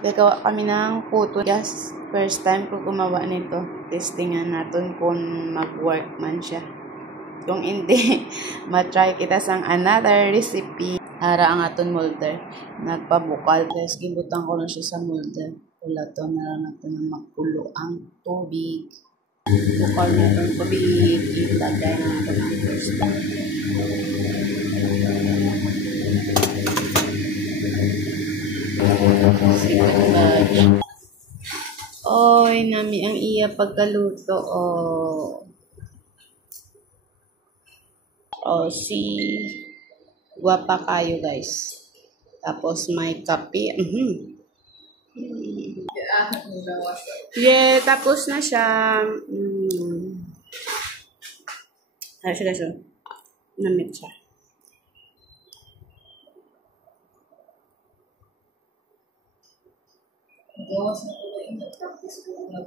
Gagawa kami ng puto. Yes, first time ko gumawa nito. Testingan natin kung mag-work man siya. Kung hindi, matry kita sang another recipe. Ara ang aton molder. Nagpabukal. Guys, gibutan ko na siya sa molder. Wala to na lang natin na magkulo ang tubig. Bukal na itong tubig. Ilagay na ito ng first time. Second batch. Oy, nami ang iya pagkaluto. Si guwapa kayo guys. Tapos may kape. Yeah, tapos na siya. Ayos siya guys. Namit siya. Gawas na ko na practice ko na